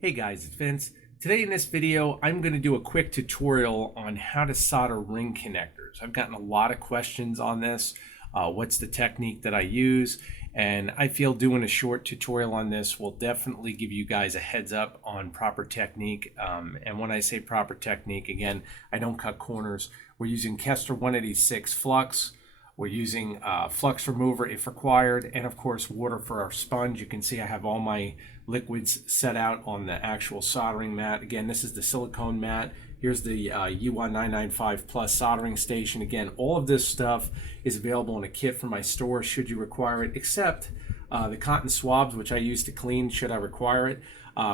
Hey guys, it's Vince. Today in this video, I'm going to do a quick tutorial on how to solder ring connectors. I've gotten a lot of questions on this. What's the technique that I use? And I feel doing a short tutorial on this will definitely give you guys a heads up on proper technique. And when I say proper technique, again, I don't cut corners. We're using Kester 186 flux. We're using flux remover if required, and of course water for our sponge. You can see I have all my liquids set out on the actual soldering mat. Again, this is the silicone mat. Here's the U1995 Plus soldering station. Again, all of this stuff is available in a kit from my store should you require it, except the cotton swabs, which I use to clean should I require it.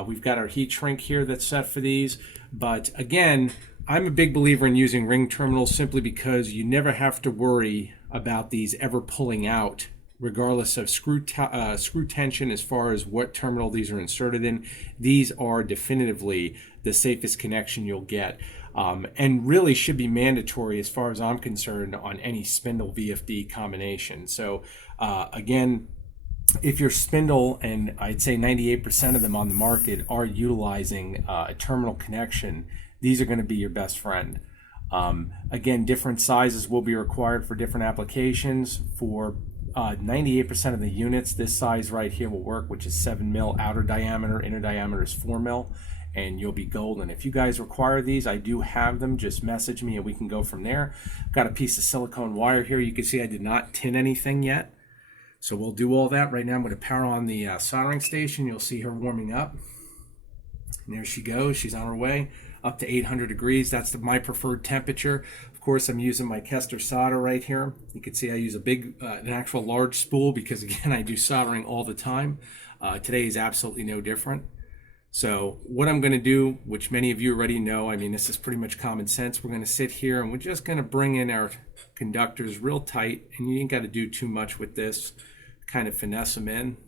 We've got our heat shrink here that's set for these, but again, I'm a big believer in using ring terminals simply because you never have to worry about these ever pulling out, regardless of screw tension as far as what terminal these are inserted in. These are definitively the safest connection you'll get, and really should be mandatory as far as I'm concerned on any spindle VFD combination. So again, if your spindle, and I'd say 98% of them on the market are utilizing a terminal connection, these are going to be your best friend. Again, different sizes will be required for different applications. For 98% of the units, this size right here will work, which is 7 mil outer diameter, inner diameter is 4 mil, and you'll be golden. If you guys require these, I do have them. Just message me and we can go from there. Got a piece of silicone wire here. You can see I did not tin anything yet. So we'll do all that. Right now I'm going to power on the soldering station. You'll see her warming up. And there she goes. She's on her way up to 800 degrees. That's my preferred temperature. Of course, I'm using my Kester solder right here. You can see I use a big, an actual large spool because again, I do soldering all the time. Today is absolutely no different. So what I'm going to do, which many of you already know, I mean, this is pretty much common sense. We're going to sit here and we're just going to bring in our conductors real tight, and you ain't got to do too much with this. Kind of finesse them in.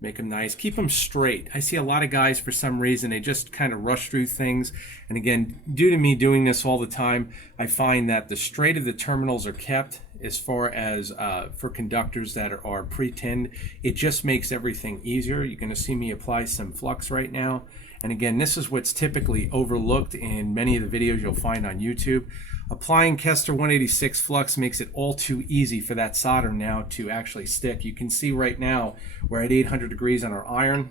Make them nice. Keep them straight. I see a lot of guys, for some reason, they just kind of rush through things. And again, due to me doing this all the time, I find that the straighter the terminals are kept, as far as for conductors that are pre-tinned, it just makes everything easier. You're going to see me apply some flux right now. And again, this is what's typically overlooked in many of the videos you'll find on YouTube. Applying Kester 186 flux makes it all too easy for that solder now to actually stick. You can see right now we're at 800 degrees on our iron.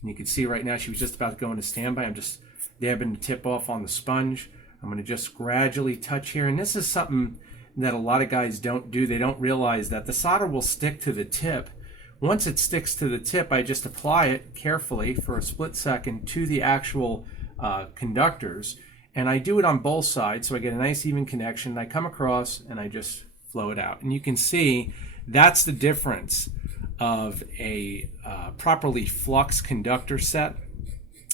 And you can see right now she was just about to go into standby. I'm just dabbing the tip off on the sponge. I'm going to just gradually touch here. And this is something that a lot of guys don't do. They don't realize that the solder will stick to the tip. Once it sticks to the tip, I just apply it carefully for a split second to the actual conductors. And I do it on both sides so I get a nice even connection. I come across and I just flow it out. And you can see that's the difference of a properly flux conductor set.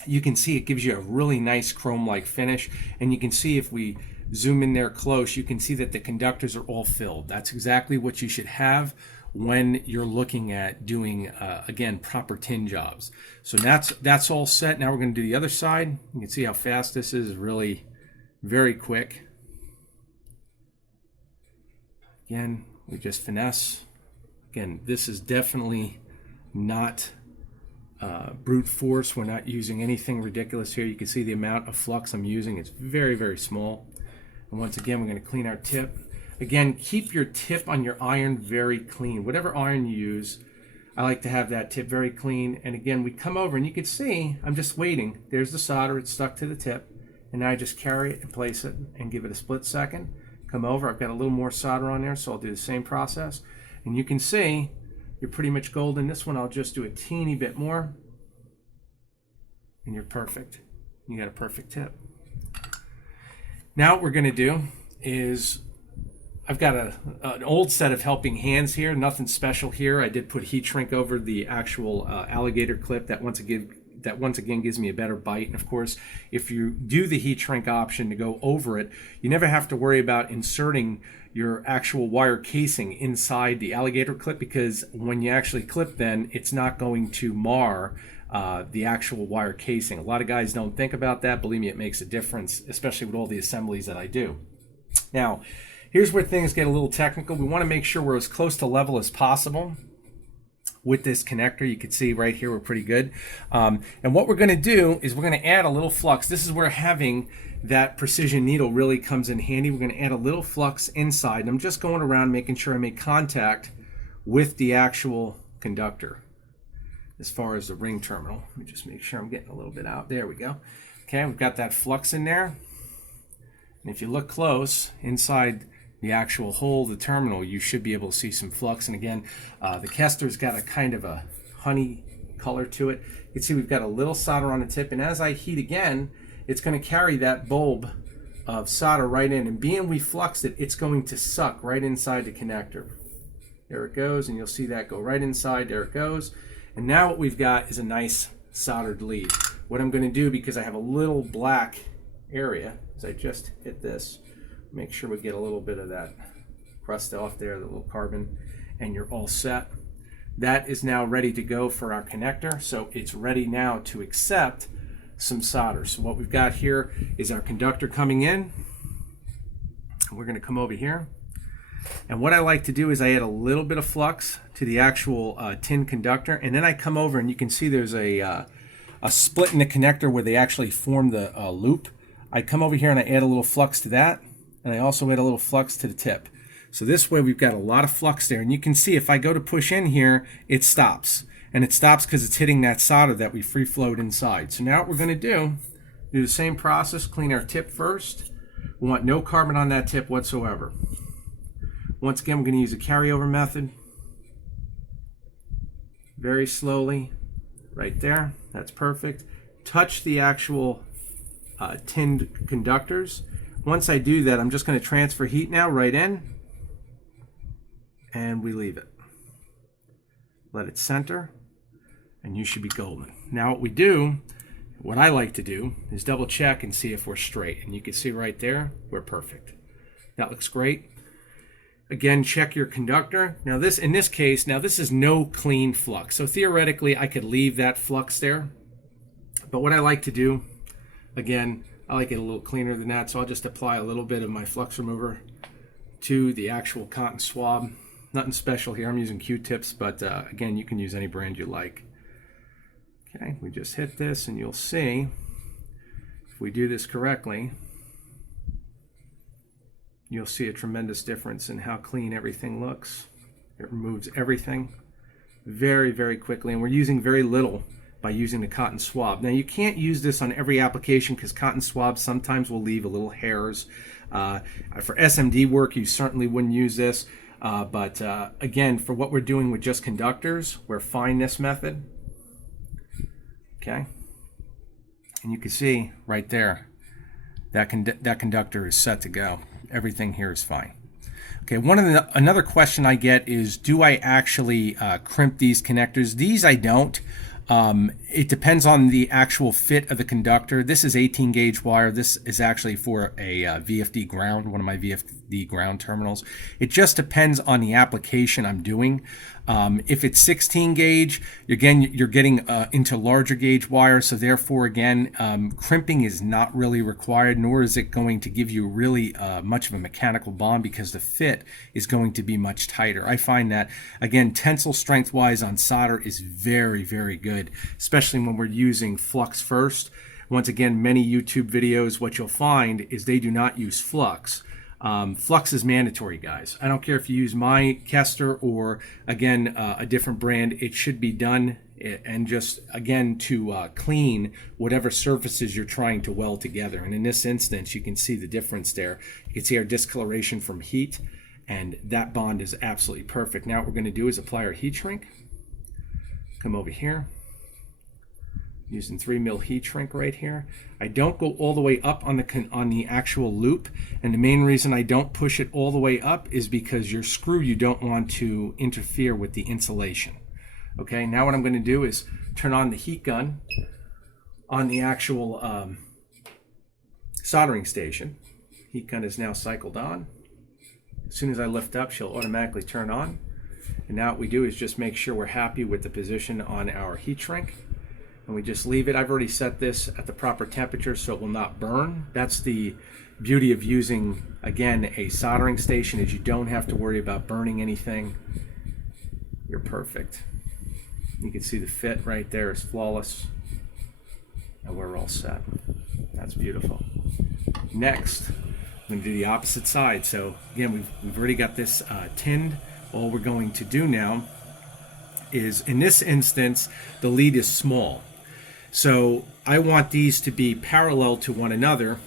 You can see it gives you a really nice chrome-like finish. And you can see if we zoom in there close, you can see that the conductors are all filled. That's exactly what you should have when you're looking at doing, again, proper tin jobs. So that's all set. Now we're going to do the other side. You can see how fast this is, really very quick. Again, we just finesse. Again, this is definitely not brute force. We're not using anything ridiculous here. You can see the amount of flux I'm using. It's very, very small. And once again, we're going to clean our tip. Again, keep your tip on your iron very clean. Whatever iron you use, I like to have that tip very clean. And again, we come over and you can see, I'm just waiting. There's the solder, it's stuck to the tip. And now I just carry it and place it and give it a split second. Come over, I've got a little more solder on there, so I'll do the same process. And you can see, you're pretty much golden. This one, I'll just do a teeny bit more. And you're perfect. You got a perfect tip. Now what we're gonna do is, I've got an old set of helping hands here, nothing special here. I did put heat shrink over the actual alligator clip. That once again gives me a better bite. And of course, if you do the heat shrink option to go over it, you never have to worry about inserting your actual wire casing inside the alligator clip, because when you actually clip, then it's not going to mar the actual wire casing. A lot of guys don't think about that. Believe me, it makes a difference, especially with all the assemblies that I do. Now, here's where things get a little technical. We want to make sure we're as close to level as possible. with this connector. You can see right here we're pretty good. And what we're going to do is we're going to add a little flux. This is where having that precision needle really comes in handy. We're going to add a little flux inside. And I'm just going around making sure I make contact with the actual conductor as far as the ring terminal. Let me just make sure I'm getting a little bit out. There we go. Okay, we've got that flux in there. And if you look close inside the actual hole, the terminal, you should be able to see some flux. And again, the Kester's got a kind of a honey color to it. You can see we've got a little solder on the tip, and as I heat again, it's going to carry that bulb of solder right in, and being we fluxed it, it's going to suck right inside the connector. There it goes, and you'll see that go right inside. There it goes. And now what we've got is a nice soldered lead. What I'm going to do, because I have a little black area, is I just hit this, make sure we get a little bit of that crust off there, the little carbon, and you're all set. That is now ready to go for our connector, so it's ready now to accept some solder. So what we've got here is our conductor coming in. We're going to come over here, and what I like to do is I add a little bit of flux to the actual tin conductor, and then I come over and you can see there's a split in the connector where they actually form the loop. I come over here and I add a little flux to that, and I also add a little flux to the tip. So this way we've got a lot of flux there, and you can see if I go to push in here, it stops. And it stops because it's hitting that solder that we free flowed inside. So now what we're going to do the same process, clean our tip first. We want no carbon on that tip whatsoever. Once again, we're going to use a carryover method. Very slowly, right there, that's perfect. Touch the actual tinned conductors. Once I do that, I'm just going to transfer heat now right in, and we leave it. Let it center, and you should be golden. Now what we do, what I like to do, is double check and see if we're straight. And you can see right there, we're perfect. That looks great. Again, check your conductor. Now this, in this case, now this is no clean flux. So theoretically, I could leave that flux there. But what I like to do, again, I like it a little cleaner than that. So I'll just apply a little bit of my flux remover to the actual cotton swab. Nothing special here. I'm using Q-tips, but again, you can use any brand you like. Okay, we just hit this, and you'll see if we do this correctly, you'll see a tremendous difference in how clean everything looks. It removes everything very, very quickly, and we're using very little by using the cotton swab. Now, you can't use this on every application because cotton swabs sometimes will leave a little hairs. For SMD work, you certainly wouldn't use this. But again, for what we're doing with just conductors, we're fine this method. Okay, and you can see right there that conductor is set to go. Everything here is fine. Okay, another question I get is, do I actually crimp these connectors? These I don't. It depends on the actual fit of the conductor. This is 18 gauge wire. This is actually for a VFD ground, one of my VFD ground terminals. It just depends on the application I'm doing. If it's 16 gauge, again, you're getting into larger gauge wire, so therefore, again, crimping is not really required, nor is it going to give you really much of a mechanical bond because the fit is going to be much tighter. I find that, again, tensile strength-wise on solder is very, very good, especially when we're using flux first. Once again, many YouTube videos, what you'll find is they do not use flux. Flux is mandatory, guys. I don't care if you use my Kester or, again, a different brand. It should be done, and just, again, to clean whatever surfaces you're trying to weld together. And in this instance, you can see the difference there. You can see our discoloration from heat, and that bond is absolutely perfect. Now what we're going to do is apply our heat shrink. Come over here. Using 3mm heat shrink right here. I don't go all the way up on the actual loop, and the main reason I don't push it all the way up is because your screw, you don't want to interfere with the insulation. Okay, now what I'm going to do is turn on the heat gun on the actual soldering station. Heat gun is now cycled on. As soon as I lift up, she'll automatically turn on. And now what we do is just make sure we're happy with the position on our heat shrink. And we just leave it. I've already set this at the proper temperature so it will not burn. That's the beauty of using, again, a soldering station, is you don't have to worry about burning anything. You're perfect. You can see the fit right there is flawless. And we're all set. That's beautiful. Next, I'm going to do the opposite side. So again, we've already got this tinned. All we're going to do now is, in this instance, the lead is small. So I want these to be parallel to one another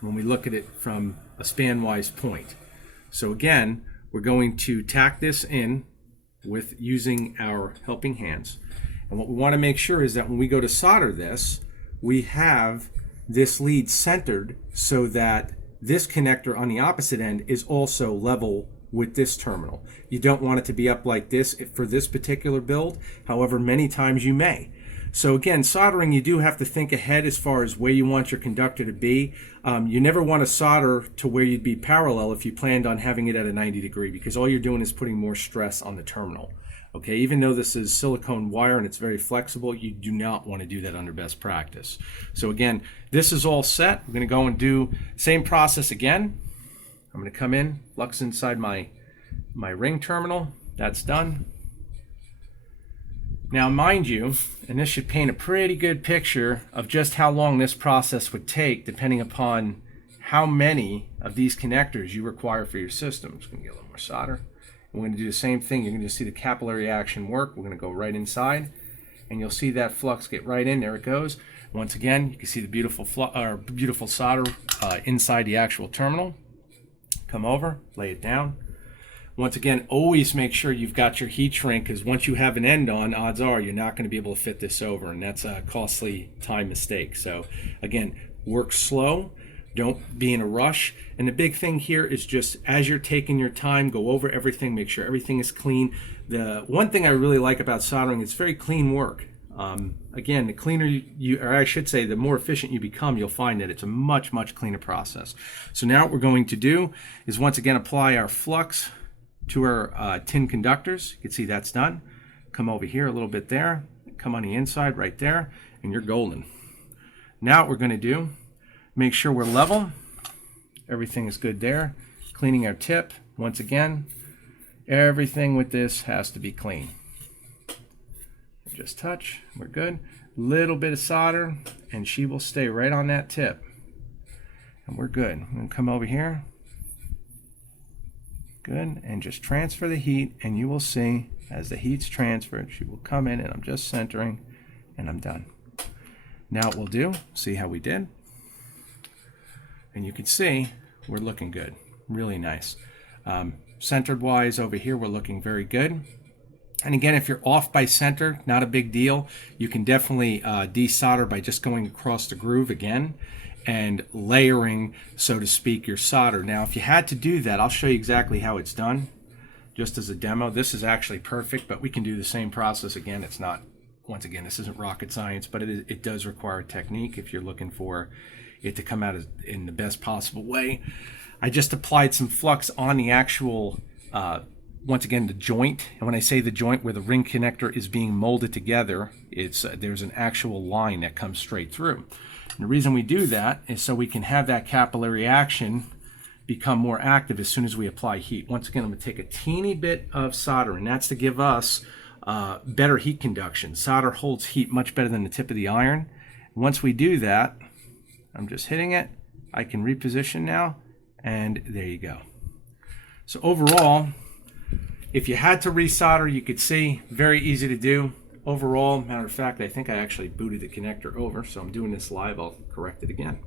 when we look at it from a span-wise point. So again, we're going to tack this in with using our helping hands. And what we want to make sure is that when we go to solder this, we have this lead centered so that this connector on the opposite end is also level with this terminal. You don't want it to be up like this for this particular build. However, many times you may. So again, soldering, you do have to think ahead as far as where you want your conductor to be. You never want to solder to where you'd be parallel if you planned on having it at a 90 degree, because all you're doing is putting more stress on the terminal. Okay, even though this is silicone wire and it's very flexible, you do not want to do that under best practice. So again, this is all set. We're going to go and do same process again. I'm going to come in, flux inside my ring terminal. That's done. Now, mind you, and this should paint a pretty good picture of just how long this process would take depending upon how many of these connectors you require for your system. Just going to get a little more solder. We're going to do the same thing. You're going to see the capillary action work. We're going to go right inside, and you'll see that flux get right in. There it goes. Once again, you can see the beautiful solder inside the actual terminal. Come over, lay it down. Once again, always make sure you've got your heat shrink, because once you have an end on, odds are you're not going to be able to fit this over, and that's a costly time mistake. So again, work slow, don't be in a rush. And the big thing here is just as you're taking your time, go over everything, make sure everything is clean. The one thing I really like about soldering, it's very clean work. Again, the cleaner or I should say, the more efficient you become, you'll find that it's a much, much cleaner process. So now what we're going to do is once again apply our flux to our tin conductors. You can see that's done. Come over here a little bit there, come on the inside right there, and you're golden. Now what we're going to do, make sure we're level. Everything is good there. Cleaning our tip. Once again, everything with this has to be clean. Just touch, we're good. Little bit of solder, and she will stay right on that tip. And we're good. I'm going to come over here. Good, and just transfer the heat, and you will see as the heat's transferred, she will come in, and I'm just centering, and I'm done. Now what we'll do, see how we did, and you can see we're looking good, really nice. Centered wise over here, we're looking very good. And again, if you're off by center, not a big deal. You can definitely desolder by just going across the groove again and layering, so to speak, your solder. Now, if you had to do that, I'll show you exactly how it's done, just as a demo. This is actually perfect, but we can do the same process again. It's not, once again, this isn't rocket science, but it does require technique if you're looking for it to come out in the best possible way. I just applied some flux on the actual, once again, the joint. And when I say the joint, where the ring connector is being molded together, there's an actual line that comes straight through. And the reason we do that is so we can have that capillary action become more active as soon as we apply heat. Once again, I'm going to take a teeny bit of solder, and that's to give us better heat conduction. Solder holds heat much better than the tip of the iron. Once we do that, I'm just hitting it. I can reposition now, and there you go. So overall, if you had to resolder, you could see, very easy to do. Overall, matter of fact, I think I actually booted the connector over, so I'm doing this live. I'll correct it again.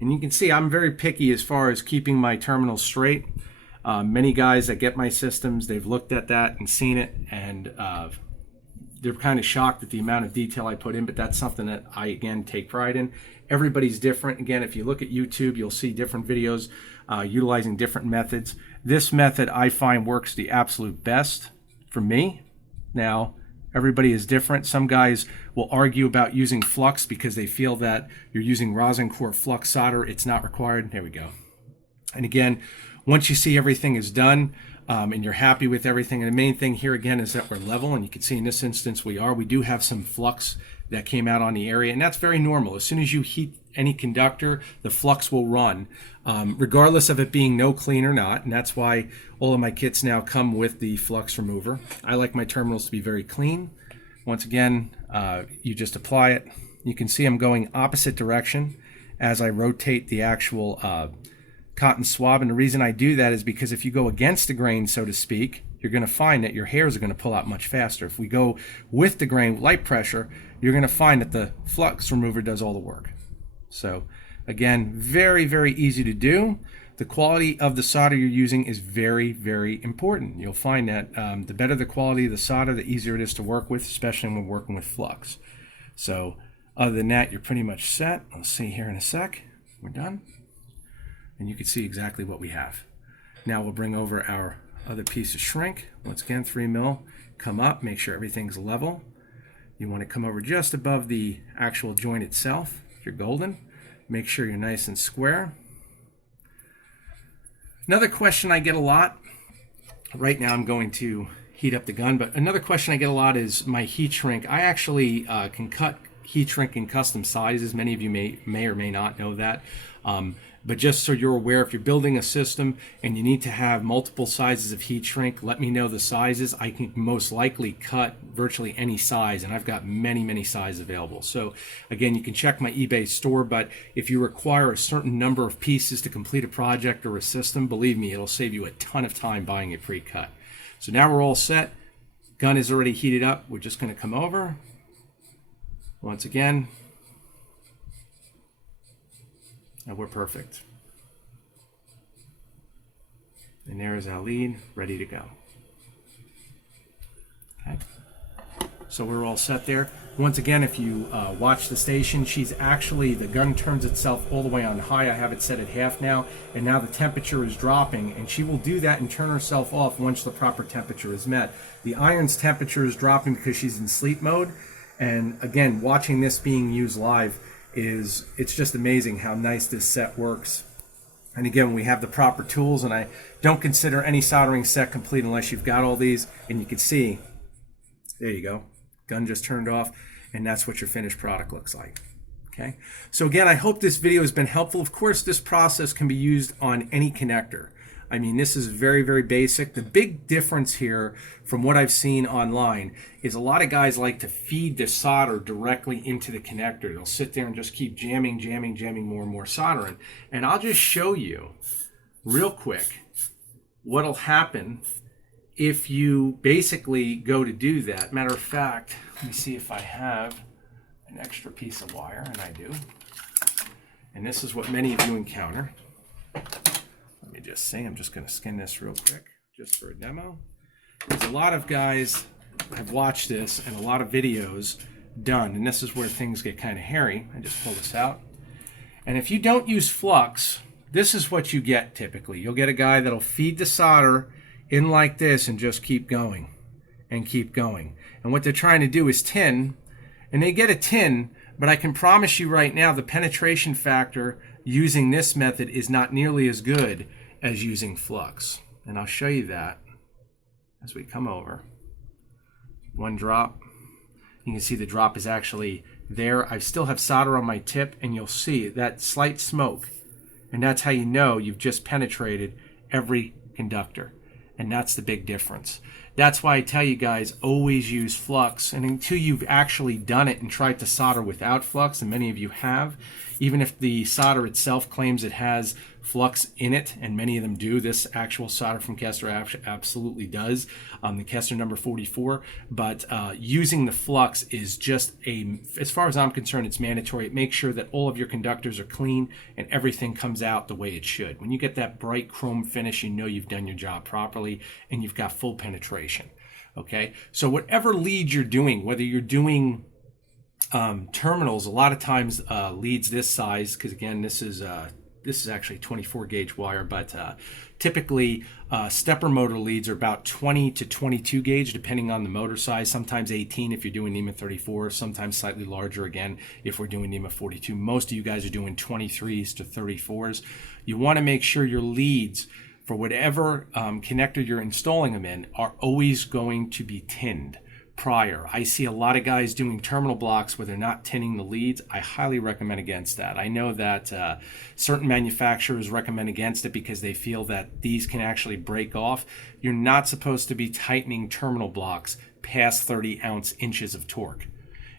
And you can see I'm very picky as far as keeping my terminals straight. Many guys that get my systems, they've looked at that and seen it, and they're kind of shocked at the amount of detail I put in, but that's something that I, again, take pride in. Everybody's different. Again, if you look at YouTube, you'll see different videos utilizing different methods. This method I find works the absolute best for me. Now, everybody is different. Some guys will argue about using flux because they feel that you're using rosin core flux solder. It's not required. There we go. And again, once you see everything is done and you're happy with everything, and the main thing here again is that we're level, and you can see in this instance we do have some flux that came out on the area, and that's very normal. As soon as you heat any conductor, the flux will run, regardless of it being no clean or not, and that's why all of my kits now come with the flux remover. I like my terminals to be very clean, Once again, you just apply it. You can see I'm going opposite direction as I rotate the actual cotton swab. And the reason I do that is because if you go against the grain, so to speak, you're going to find that your hairs are going to pull out much faster. If we go with the grain, light pressure, you're going to find that the flux remover does all the work. So again, very, very easy to do. The quality of the solder you're using is very, very important. You'll find that the better the quality of the solder, the easier it is to work with, especially when we're working with flux. So other than that, you're pretty much set. I'll see here in a sec. We're done. And you can see exactly what we have. Now we'll bring over our other piece of shrink. Once again, 3 mil. Come up, make sure everything's level. You want to come over just above the actual joint itself. If you're golden, make sure you're nice and square. Another question I get a lot, right now I'm going to heat up the gun, but another question I get a lot is my heat shrink. I actually can cut heat shrink in custom sizes. Many of you may or may not know that. But just so you're aware, if you're building a system and you need to have multiple sizes of heat shrink, let me know the sizes. I can most likely cut virtually any size, and I've got many, many sizes available. So again, you can check my eBay store, but if you require a certain number of pieces to complete a project or a system, believe me, it'll save you a ton of time buying it pre-cut. So now we're all set. Gun is already heated up. We're just going to come over. Once again, and we're perfect. And there is our lead, ready to go. Okay. So we're all set there. Once again, if you watch the station, the gun turns itself all the way on high. I have it set at half now, and now the temperature is dropping, and she will do that and turn herself off once the proper temperature is met. The iron's temperature is dropping because she's in sleep mode, and again, watching this being used live, it's just amazing how nice this set works. And again, we have the proper tools, and I don't consider any soldering set complete unless you've got all these. And you can see, there you go, gun just turned off, and that's what your finished product looks like. Okay, so again, I hope this video has been helpful. Of course, this process can be used on any connector. I mean, this is very, very basic. The big difference here from what I've seen online is a lot of guys like to feed the solder directly into the connector. They'll sit there and just keep jamming more and more soldering. And I'll just show you real quick what'll happen if you basically go to do that. Matter of fact, let me see if I have an extra piece of wire, and I do. And this is what many of you encounter. Let me just say, I'm just going to skin this real quick just for a demo. There's a lot of guys have watched this and a lot of videos done, and this is where things get kind of hairy. I just pull this out. And if you don't use flux, this is what you get typically. You'll get a guy that'll feed the solder in like this and just keep going and keep going. And what they're trying to do is tin, and they get a tin, but I can promise you right now the penetration factor using this method is not nearly as good as using flux. And I'll show you that as we come over. One drop. You can see the drop is actually there. I still have solder on my tip, and you'll see that slight smoke. And that's how you know you've just penetrated every conductor. And that's the big difference. That's why I tell you guys, always use flux. And until you've actually done it and tried to solder without flux, and many of you have, even if the solder itself claims it has flux in it, and many of them do, this actual solder from Kester absolutely does, the Kester number 44, but using the flux is just as far as I'm concerned, it's mandatory. It makes sure that all of your conductors are clean and everything comes out the way it should. When you get that bright chrome finish, you know you've done your job properly and you've got full penetration. Okay, so whatever lead you're doing, whether you're doing terminals, a lot of times leads this size, because again, this is actually 24 gauge wire, but typically stepper motor leads are about 20 to 22 gauge depending on the motor size, sometimes 18 if you're doing NEMA 34, sometimes slightly larger again if we're doing NEMA 42. Most of you guys are doing 23s to 34s. You want to make sure your leads for whatever connector you're installing them in are always going to be tinned prior. I see a lot of guys doing terminal blocks where they're not tinning the leads. I highly recommend against that. I know that certain manufacturers recommend against it because they feel that these can actually break off. You're not supposed to be tightening terminal blocks past 30 inches of torque.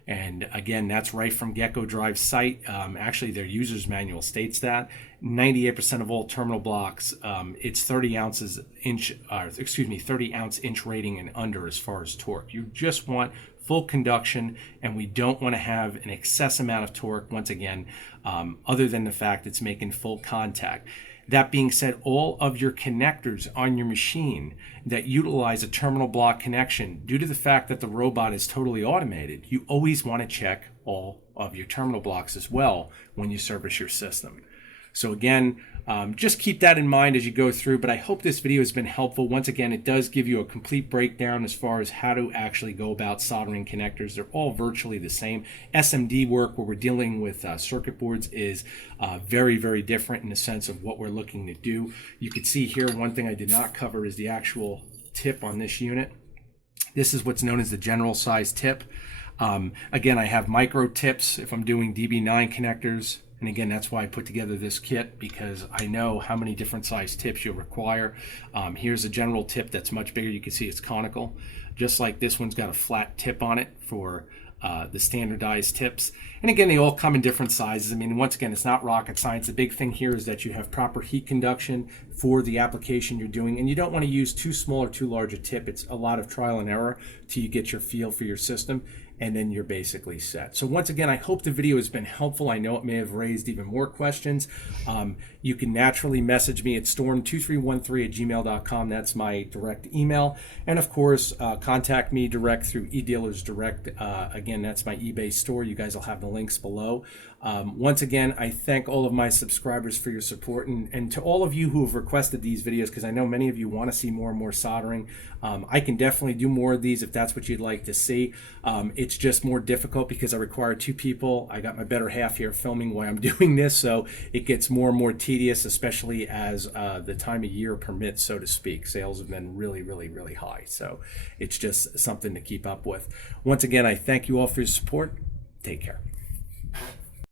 And again, that's right from Gecko Drive's site. Actually, their user's manual states that 98% of all terminal blocks, it's 30 ounce inch rating and under as far as torque. You just want full conduction, and we don't want to have an excess amount of torque, once again, other than the fact it's making full contact. That being said, all of your connectors on your machine that utilize a terminal block connection, due to the fact that the robot is totally automated, you always want to check all of your terminal blocks as well when you service your system. So again, just keep that in mind as you go through, but I hope this video has been helpful. Once again, it does give you a complete breakdown as far as how to actually go about soldering connectors. They're all virtually the same. SMD work, where we're dealing with circuit boards, is very, very different in the sense of what we're looking to do. You can see here, one thing I did not cover is the actual tip on this unit. This is what's known as the general size tip. Again, I have micro tips if I'm doing DB9 connectors. And again, that's why I put together this kit, because I know how many different size tips you'll require. Here's a general tip that's much bigger. You can see it's conical, just like this one's got a flat tip on it for the standardized tips. And again, they all come in different sizes. I mean, once again, it's not rocket science. The big thing here is that you have proper heat conduction for the application you're doing, and you don't want to use too small or too large a tip. It's a lot of trial and error till you get your feel for your system, and then you're basically set. So once again, I hope the video has been helpful. I know it may have raised even more questions. You can naturally message me at storm2313@gmail.com. That's my direct email. And of course, contact me direct through eDealers Direct. Again, that's my eBay store. You guys will have the links below. Once again, I thank all of my subscribers for your support, and to all of you who have requested these videos, because I know many of you want to see more and more soldering. I can definitely do more of these if that's what you'd like to see. It's just more difficult because I require two people. I got my better half here filming while I'm doing this, so it gets more and more tedious, especially as the time of year permits, so to speak. Sales have been really, really, really high, so it's just something to keep up with. Once again, I thank you all for your support. Take care.